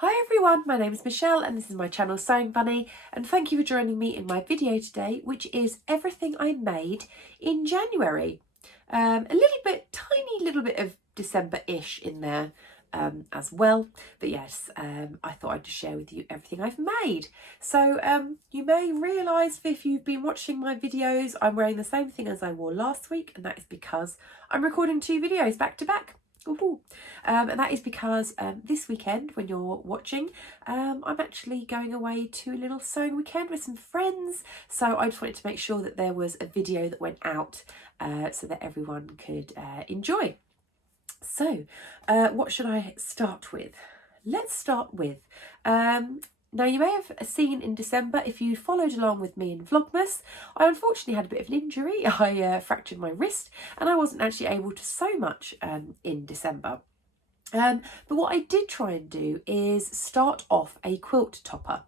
Hi everyone, my name is Michelle and this is my channel Sewing Bunny, and thank you for joining me in my video today, which is everything I made in January. A little bit, tiny little bit of December-ish in there as well, but yes, I thought I'd just share with you everything I've made. So you may realise if you've been watching my videos, I'm wearing the same thing as I wore last week, and that is because I'm recording 2 videos back to back. And that is because this weekend, when you're watching, I'm actually going away to a little sewing weekend with some friends. So I just wanted to make sure that there was a video that went out so that everyone could enjoy. So what should I start with? Let's start with now, you may have seen in December, if you followed along with me in Vlogmas, I unfortunately had a bit of an injury. I fractured my wrist and I wasn't actually able to sew much in December. But what I did try and do is start off a quilt topper.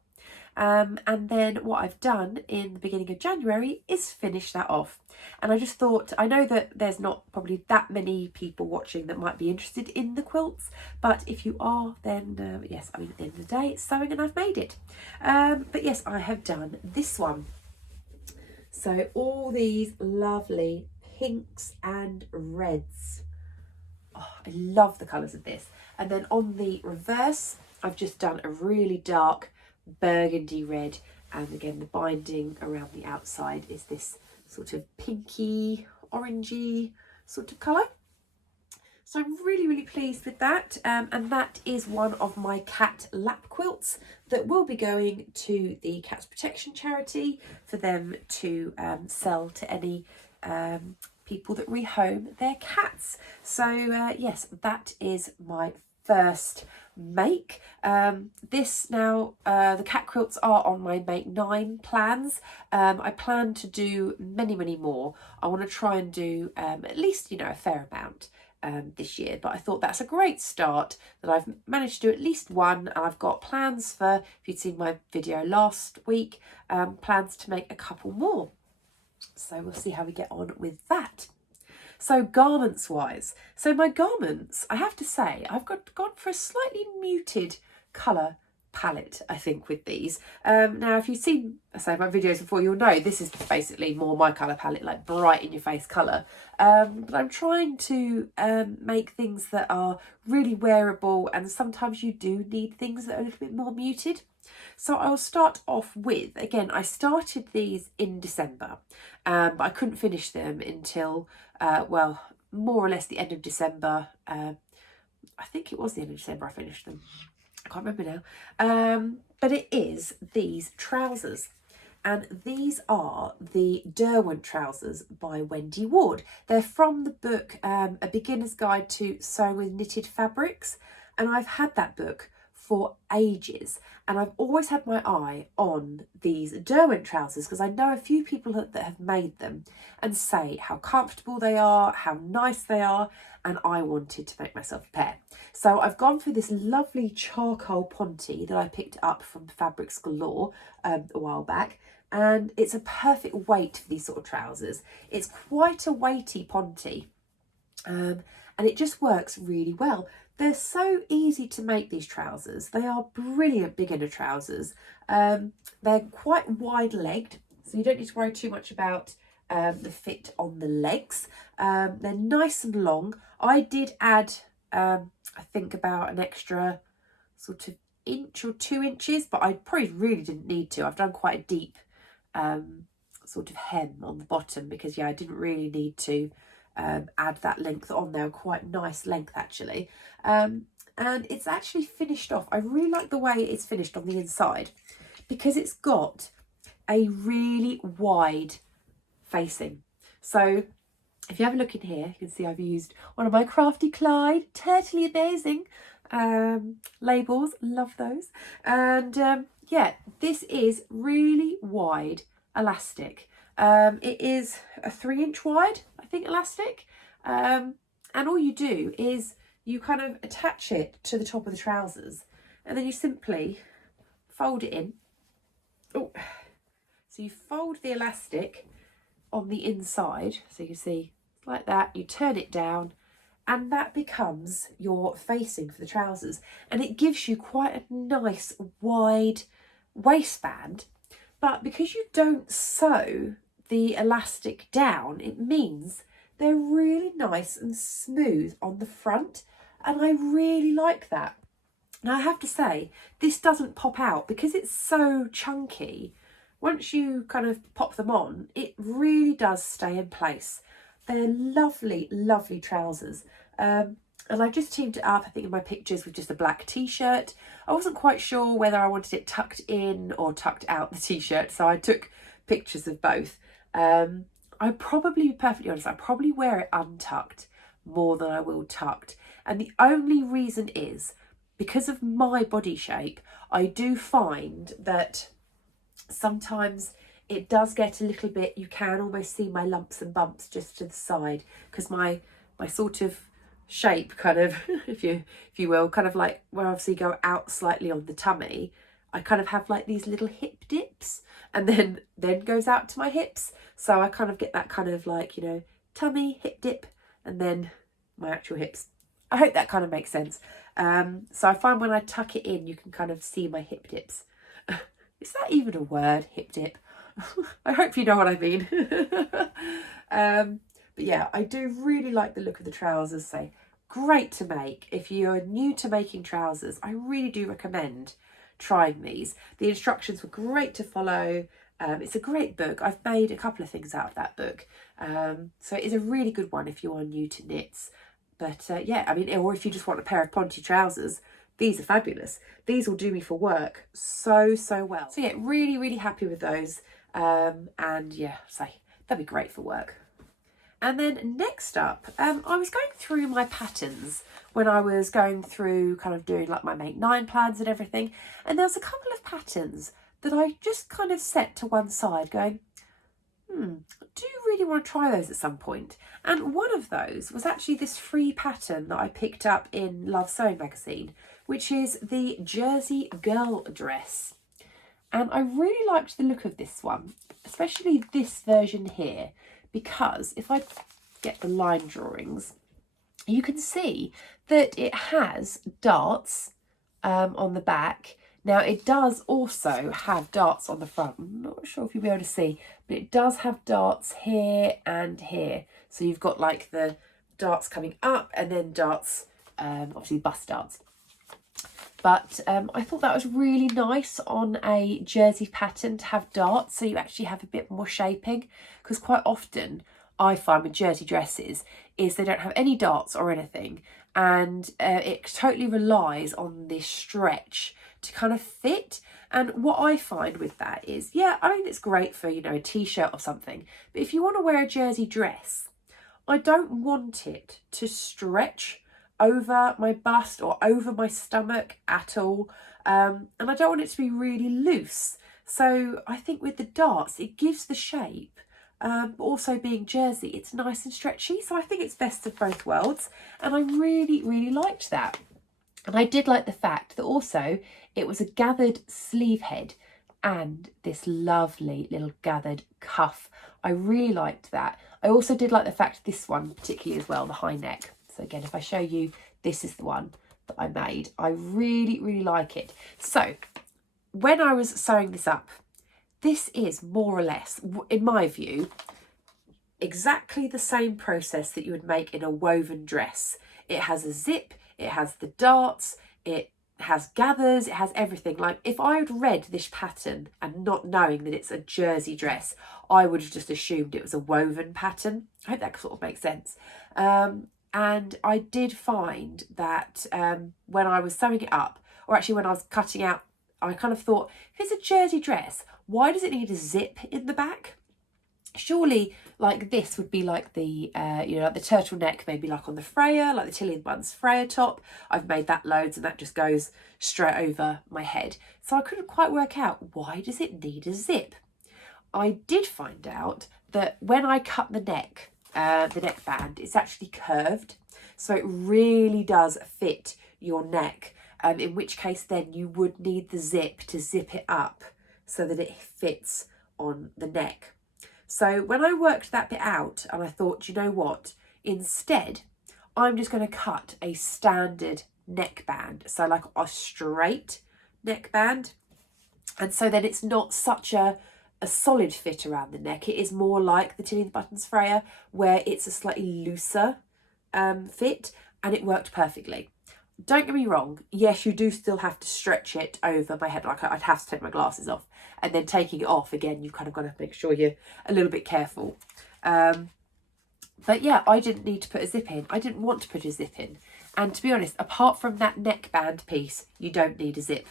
And then what I've done in the beginning of January is finish that off. And I just thought, I know that there's not probably that many people watching that might be interested in the quilts, but if you are, then yes, I mean, at the end of the day, it's sewing and I've made it. But yes, I have done this one. So all these lovely pinks and reds. Oh, I love the colours of this. And then on the reverse, I've just done a really dark burgundy red, and again the binding around the outside is this sort of pinky orangey sort of colour. So I'm really pleased with that, and that is one of my cat lap quilts that will be going to the Cats Protection charity for them to sell to any people that rehome their cats. So yes, that is my first make. This now, the cat quilts are on my make 9 plans. I plan to do many more. I want to try and do at least, a fair amount this year, but I thought that's a great start that I've managed to do at least one, and I've got plans for, if you'd seen my video last week, plans to make a couple more. So we'll see how we get on with that. So garments wise, so my garments, I have to say, I've gone for a slightly muted colour palette, I think, with these. Now, if you've seen, say, my videos before, you'll know this is basically more my colour palette, like bright in your face colour. But I'm trying to make things that are really wearable, and sometimes you do need things that are a little bit more muted. So I'll start off with, again, I started these in December, but I couldn't finish them until, well, more or less the end of December. I think it was the end of December I finished them. I can't remember now. But it is these trousers. And these are the Derwin Trousers by Wendy Ward. They're from the book, A Beginner's Guide to Sewing with Knitted Fabrics. And I've had that book for ages, and I've always had my eye on these Derwin trousers because I know a few people that have made them and say how comfortable they are, how nice they are, and I wanted to make myself a pair. So I've gone for this lovely charcoal ponte that I picked up from Fabrics Galore a while back, and it's a perfect weight for these sort of trousers. It's quite a weighty ponte, and it just works really well. They're so easy to make, these trousers. They are brilliant beginner trousers. They're quite wide-legged, so you don't need to worry too much about the fit on the legs. They're nice and long. I did add, I think, about an extra sort of inch or 2 inches, but I probably really didn't need to. I've done quite a deep sort of hem on the bottom because, yeah, I didn't really need to add that length on there. Quite nice length, actually. And it's actually finished off. I really like the way it's finished on the inside because it's got a really wide facing. So if you have a look in here, you can see I've used one of my Crafty Clyde Turtly Amazing labels. Love those. And yeah, this is really wide elastic. It is a 3-inch wide, I think, elastic. And all you do is you kind of attach it to the top of the trousers, and then you simply fold it in. Oh, so you fold the elastic on the inside, so you see like that. You turn it down, and that becomes your facing for the trousers, and it gives you quite a nice wide waistband. But because you don't sew the elastic down, it means they're really nice and smooth on the front, and I really like that. Now I have to say, this doesn't pop out because it's so chunky. Once you kind of pop them on, it really does stay in place. They're lovely, lovely trousers. And I just teamed it up, I think, in my pictures with just a black t-shirt. I wasn't quite sure whether I wanted it tucked in or tucked out the t-shirt, so I took pictures of both. I probably, be perfectly honest, I probably wear it untucked more than I will tucked. And the only reason is because of my body shape. I do find that sometimes it does get a little bit, you can almost see my lumps and bumps just to the side, because my sort of shape kind of, if you will, kind of like where obviously go out slightly on the tummy, I kind of have like these little hip dips, and then goes out to my hips. So I kind of get that kind of like, you know, tummy, hip dip, and then my actual hips. I hope that kind of makes sense. So I find when I tuck it in, you can kind of see my hip dips. Is that even a word, hip dip? I hope you know what I mean. But yeah, I do really like the look of the trousers. So great to make. If you're new to making trousers, I really do recommend trying these. The instructions were great to follow. It's a great book. I've made a couple of things out of that book. So it is a really good one if you are new to knits. But yeah, I mean, or if you just want a pair of Ponte trousers, these are fabulous. These will do me for work so well. So yeah, really, really happy with those. And yeah, so that'd be great for work. And then next up, I was going through my patterns when I was going through kind of doing like my Make 9 plans and everything. And there was a couple of patterns that I just kind of set to one side going, I do really want to try those at some point. And one of those was actually this free pattern that I picked up in Love Sewing magazine, which is the Jersey Girl dress. And I really liked the look of this one, especially this version here, because if I get the line drawings, you can see that it has darts on the back. Now it does also have darts on the front. I'm not sure if you'll be able to see, but it does have darts here and here. So you've got like the darts coming up and then darts, obviously bust darts. But I thought that was really nice on a jersey pattern to have darts, so you actually have a bit more shaping, because quite often I find with jersey dresses is they don't have any darts or anything, and it totally relies on this stretch to kind of fit. And what I find with that is, yeah, I mean, it's great for, you know, a t-shirt or something, but if you want to wear a jersey dress, I don't want it to stretch over my bust or over my stomach at all, and I don't want it to be really loose. So I think with the darts, it gives the shape, but also being jersey, it's nice and stretchy. So I think it's best of both worlds, and I really, really liked that. And I did like the fact that also it was a gathered sleeve head and this lovely little gathered cuff. I really liked that. I also did like the fact this one particularly as well, the high neck. So again, if I show you, this is the one that I made. I really, really like it. So when I was sewing this up, this is more or less, in my view, exactly the same process that you would make in a woven dress. It has a zip, it has the darts, it has gathers, it has everything. Like if I had read this pattern and not knowing that it's a jersey dress, I would have just assumed it was a woven pattern. I hope that sort of makes sense. And I did find that when I was sewing it up, or actually when I was cutting out, I kind of thought, if it's a jersey dress, why does it need a zip in the back? Surely like this would be like the, you know, like the turtleneck, maybe like on the Freya, like the Tilly and Buns Freya top. I've made that loads and that just goes straight over my head. So I couldn't quite work out, why does it need a zip? I did find out that when I cut the neckband, it's actually curved. So it really does fit your neck. In which case then you would need the zip to zip it up so that it fits on the neck. So when I worked that bit out and I thought, you know what, instead I'm just going to cut a standard neckband, so like a straight neckband, and so then it's not such a solid fit around the neck. It is more like the Tilly and the Buttons Freya, where it's a slightly looser fit, and it worked perfectly. Don't get me wrong, yes, you do still have to stretch it over my head. Like I'd have to take my glasses off, and then taking it off again, you've kind of got to make sure you're a little bit careful. But yeah, I didn't need to put a zip in. I didn't want to put a zip in. And to be honest, apart from that neckband piece, you don't need a zip.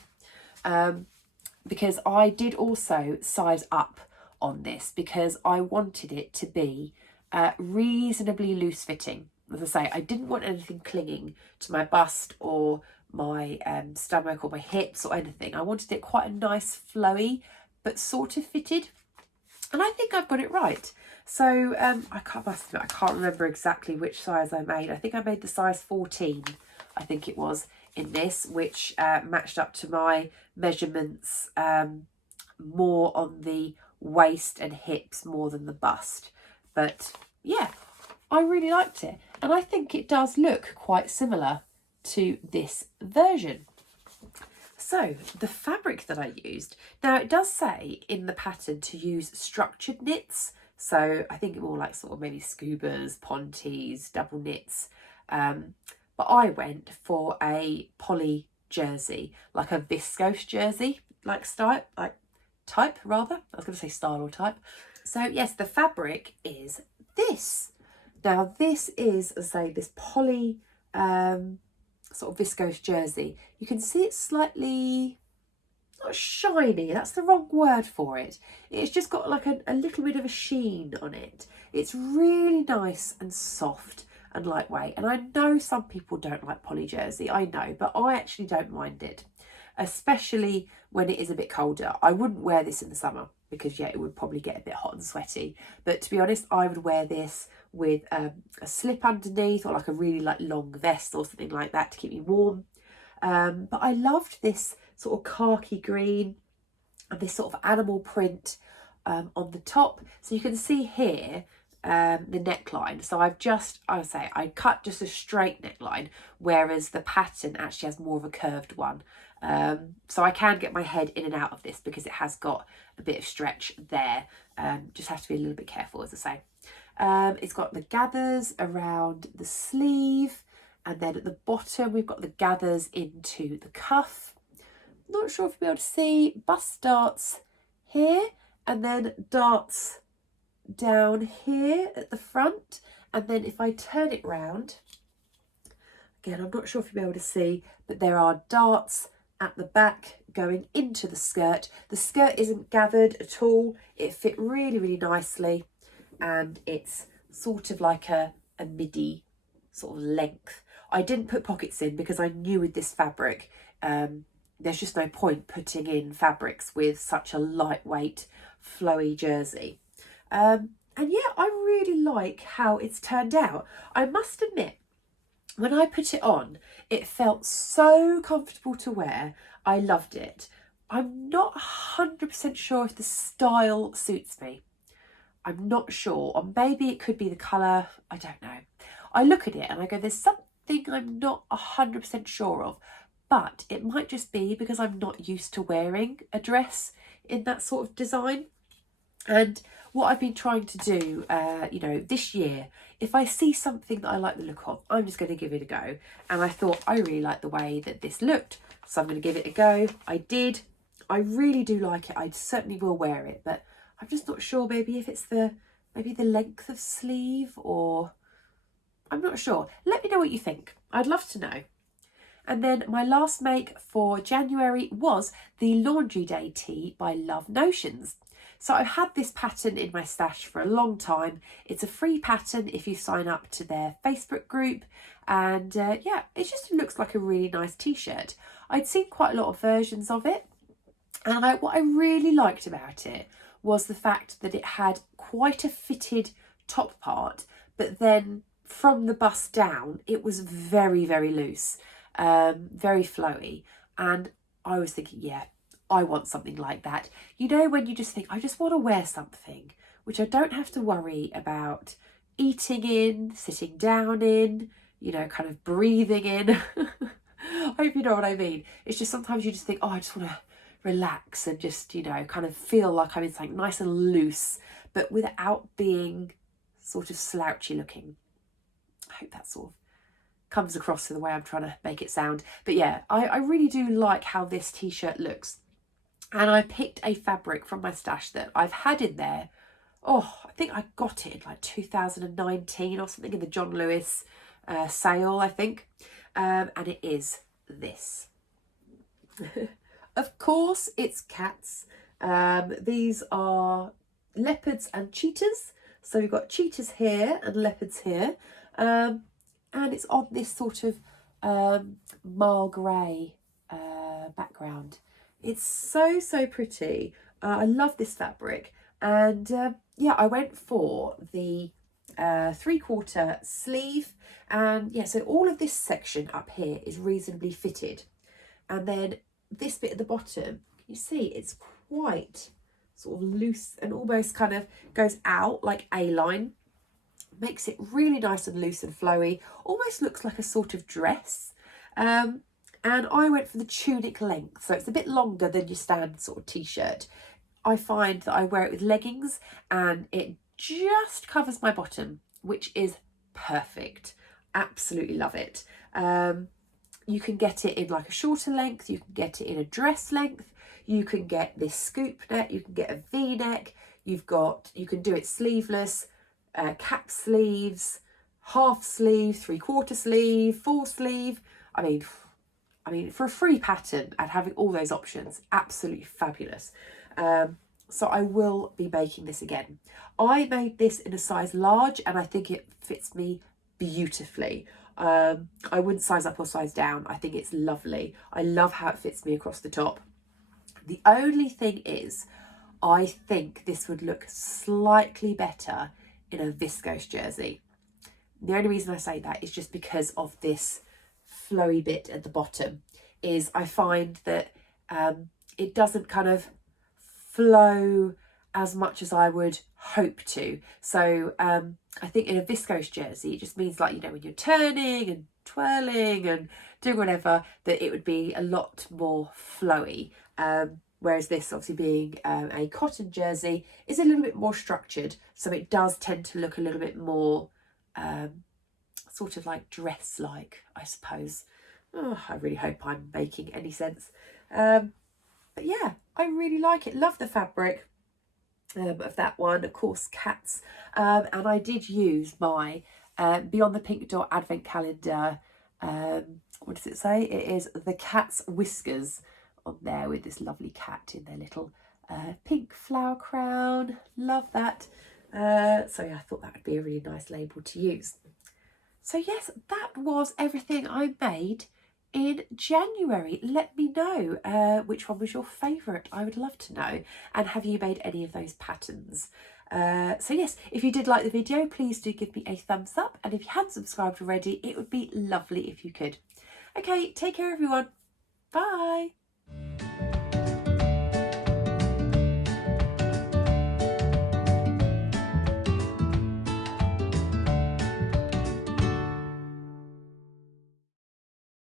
Because I did also size up on this because I wanted it to be reasonably loose fitting. As I say, I didn't want anything clinging to my bust or my stomach or my hips or anything. I wanted it quite a nice flowy, but sort of fitted. And I think I've got it right. So I can't remember exactly which size I made. I think I made the size 14, I think it was, in this, which matched up to my measurements more on the waist and hips more than the bust. But yeah, I really liked it. And I think it does look quite similar to this version. So the fabric that I used, now it does say in the pattern to use structured knits. So I think more like sort of maybe scubas, pontes, double knits. But I went for a poly jersey, like a viscose jersey, like type rather. I was going to say style or type. So yes, the fabric is this. Now this is, as I say, this poly sort of viscose jersey. You can see it's slightly, not shiny, that's the wrong word for it. It's just got like a little bit of a sheen on it. It's really nice and soft and lightweight. And I know some people don't like poly jersey, I know, but I actually don't mind it, especially when it is a bit colder. I wouldn't wear this in the summer because yeah, it would probably get a bit hot and sweaty. But to be honest, I would wear this with a slip underneath or like a really like long vest or something like that to keep me warm. But I loved this sort of khaki green and this sort of animal print on the top. So you can see here the neckline. So I cut just a straight neckline, whereas the pattern actually has more of a curved one. So I can get my head in and out of this because it has got a bit of stretch there. Just have to be a little bit careful, as I say. It's got the gathers around the sleeve, and then at the bottom we've got the gathers into the cuff. Not sure if you'll be able to see, bust darts here, and then darts down here at the front. And then if I turn it round, again, I'm not sure if you'll be able to see, but there are darts at the back going into the skirt. The skirt isn't gathered at all. It fit really, really nicely. And it's sort of like a midi sort of length. I didn't put pockets in because I knew with this fabric, there's just no point putting in fabrics with such a lightweight, flowy jersey. And yeah, I really like how it's turned out. I must admit, when I put it on, it felt so comfortable to wear. I loved it. I'm not 100% sure if the style suits me. I'm not sure, or maybe it could be the colour, I don't know. I look at it and I go, there's something I'm not 100% sure of, but it might just be because I'm not used to wearing a dress in that sort of design. And what I've been trying to do, this year, if I see something that I like the look of, I'm just going to give it a go. And I thought I really like the way that this looked, so I'm going to give it a go. I did. I really do like it. I certainly will wear it, but I'm just not sure maybe if it's maybe the length of sleeve, or I'm not sure. Let me know what you think. I'd love to know. And then my last make for January was the Laundry Day tee by Love Notions. So I've had this pattern in my stash for a long time. It's a free pattern if you sign up to their Facebook group. And yeah, it just looks like a really nice t-shirt. I'd seen quite a lot of versions of it. And what I really liked about it was the fact that it had quite a fitted top part, but then from the bust down, it was very, very loose, very flowy. And I was thinking, yeah, I want something like that. You know, when you just think, I just want to wear something which I don't have to worry about eating in, sitting down in, you know, kind of breathing in. I hope you know what I mean. It's just sometimes you just think, oh, I just want to relax and just, you know, kind of feel like I'm in something nice and loose, but without being sort of slouchy looking. I hope that sort of comes across in the way I'm trying to make it sound. But yeah, I really do like how this t-shirt looks. And I picked a fabric from my stash that I've had in there. Oh, I think I got it in like 2019 or something in the John Lewis sale, I think. And it is this. Of course, it's cats. These are leopards and cheetahs. So we've got cheetahs here and leopards here. And it's on this sort of marl grey background. It's so, so pretty. I love this fabric. And yeah, I went for the 3/4 sleeve. And yeah, so all of this section up here is reasonably fitted. And then this bit at the bottom, you see it's quite sort of loose and almost kind of goes out like A-line. Makes it really nice and loose and flowy. Almost looks like a sort of dress. And I went for the tunic length, so it's a bit longer than your standard sort of t-shirt. I find that I wear it with leggings and it just covers my bottom, which is perfect. Absolutely love it. You can get it in like a shorter length, you can get it in a dress length, you can get this scoop neck, you can get a V-neck, you can do it sleeveless, cap sleeves, half sleeve, 3/4 sleeve, full sleeve. I mean, for a free pattern and having all those options, absolutely fabulous. So I will be making this again. I made this in a size large and I think it fits me beautifully. I wouldn't size up or size down. I think it's lovely. I love how it fits me across the top. The only thing is, I think this would look slightly better in a viscose jersey. The only reason I say that is just because of this flowy bit at the bottom. Is I find that it doesn't kind of flow as much as I would hope to. So I think in a viscose jersey, it just means, like, you know, when you're turning and twirling and doing whatever, that it would be a lot more flowy. Whereas this, obviously being a cotton jersey, is a little bit more structured. So it does tend to look a little bit more sort of like dress-like, I suppose. Oh, I really hope I'm making any sense. But yeah, I really like it. Love the fabric of that one. Of course, cats. And I did use my Beyond the Pink Dot advent calendar. What does it say? It is the cat's whiskers on there with this lovely cat in their little pink flower crown. Love that. So yeah, I thought that would be a really nice label to use. So yes, that was everything I made in January. Let me know which one was your favourite. I would love to know. And have you made any of those patterns? So yes, if you did like the video, please do give me a thumbs up. And if you hadn't subscribed already, it would be lovely if you could. Okay, take care everyone. Bye.